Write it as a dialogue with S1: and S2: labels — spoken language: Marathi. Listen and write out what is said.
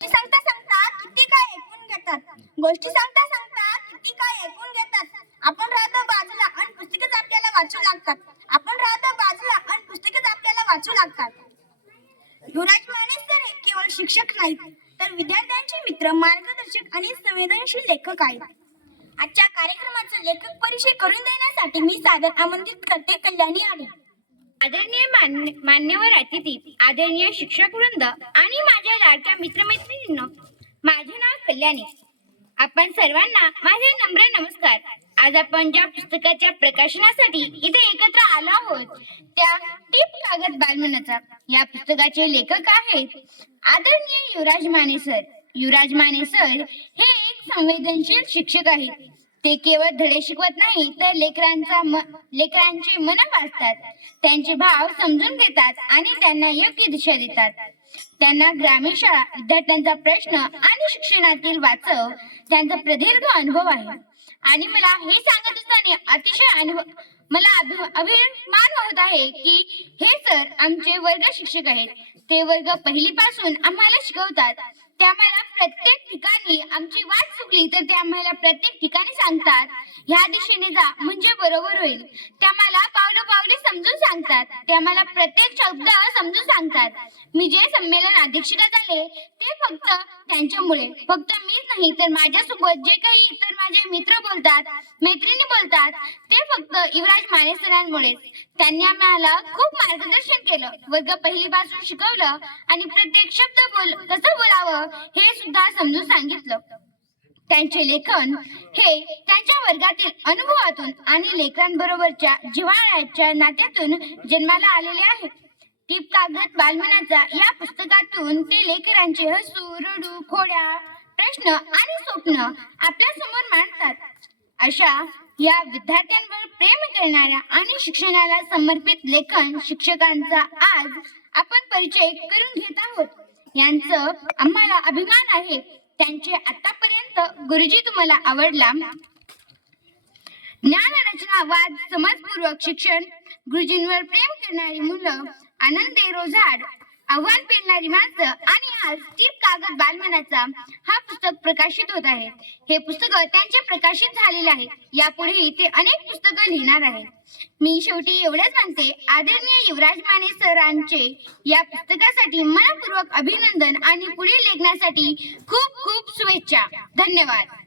S1: गोष्टी सांगता सांगता किती काय ऐकून घेतात. गोष्टी सांगता सांगता किती काय ऐकून घेतात. आपण राहतो बाजूला आणि पुस्तकेच आपल्याला वाचू लागतात. आपण राहतो बाजूला आणि पुस्तकेच आपल्याला वाचू लागतात. युवराज माने सर हे केवळ शिक्षक नाहीत तर विद्यार्थ्यांचे मित्र मार्गदर्शक आणि संवेदनशील लेखक आहेत. आजच्या कार्यक्रमाचा लेखक परिचय करून देण्यासाठी मी सादर आमंत्रित करते कल्याणी आले
S2: आदरणीय मान्यवर अतिथी आदरणीय शिक्षक वृंद आणि लाडक्या मित्रमैत्रिणींनो माझे नाव कल्याणी. आपण सर्वांना माझे नम्र नमस्कार. आज आपण ज्या पुस्तकाच्या प्रकाशनासाठी इथे एकत्र आलो आहोत त्या टिप कागद बालमनाचा. या पुस्तकाचे लेखक आहेत आदरणीय युवराज माने सर. युवराज माने सर हे एक संवेदनशील शिक्षक आहेत. ते केवळ धडे शिकवत नाही तर लेकरांचा लेकरांचे मन वाचतात. त्यांचे भाव समजून घेतात आणि त्यांना योग्य दिशा देतात. त्यांना ग्रामीण शाळा विद्यार्थ्यांचा प्रश्न आणि शिक्षणातील वाचव त्यांचा प्रदीर्घ अनुभव आहे. आणि मला हे सांगत असताना अतिशय अनुभव मला अभि- अभिमान होत आहे की हे सर आमचे वर्ग शिक्षक आहेत. ते वर्ग पहिलीपासून आम्हाला शिकवतात. ते आम्हाला प्रत्येक ठिकाणी आमची वाट चुकली तर ते आम्हाला प्रत्येक ठिकाणी सांगतात. ह्या दिशेने जा म्हणजे बरोबर होईल. ते मला पावलं पावले समजून सांगतात. ते मला प्रत्येक शब्द समजून सांगतात. मी जे संमेलन अध्यक्षिका झाले ते फक्त त्यांच्यामुळे. फक्त मीच नाही तर माझ्यासोबत जे काही इतर माझे मित्र बोलतात मैत्रिणी बोलतात ते फक्त युवराज माने सरांमुळेच. त्यांनी आम्हाला खूप मार्गदर्शन केलं वर्ग पहिली पासून शिकवलं आणि प्रत्येक शब्द बोल कसं बोलावं हे सुद्धा समजून सांगितलं. त्यांचे लेखन हे त्यांच्या वर्गातील अनुभवातून आणि लेकरांबरोबरच्या जिव्हाळ्याच्या नात्यातून जन्माला आलेले आहे. टीप कागद बालमनाचा या पुस्तकातून ते लेकरांचे हसू रडू खोड्या प्रश्न आणि स्वप्न आपल्यासमोर मांडतात. अशा या विद्यार्थ्यांवर प्रेम करणाऱ्या आणि शिक्षणाला समर्पित लेखन शिक्षकांचा आज आपण परिचय करून घेत आहोत. यांचं आम्हाला अभिमान आहे. त्यांचे आतापर्यंत गुरुजी तुम्हाला आवडला. ज्ञान रचना वाद समाजपूर्वक शिक्षण गुरुजींवर प्रेम करणारी मुलं आनंदे रोझाड आव्हान पेलणारी माणसं आणि हा स्टीप कागद बालमनाचा हा पुस्तक प्रकाशित होत आहे. हे पुस्तक त्यांचे प्रकाशित झालेले आहे. यापुढेही ते अनेक पुस्तकं लिहिणार आहे. मी शेवटी एवढंच म्हणते आदरणीय युवराज माने सरांचे या पुस्तकासाठी मनपूर्वक अभिनंदन आणि पुढील लेखनासाठी खूप खूप शुभेच्छा. धन्यवाद.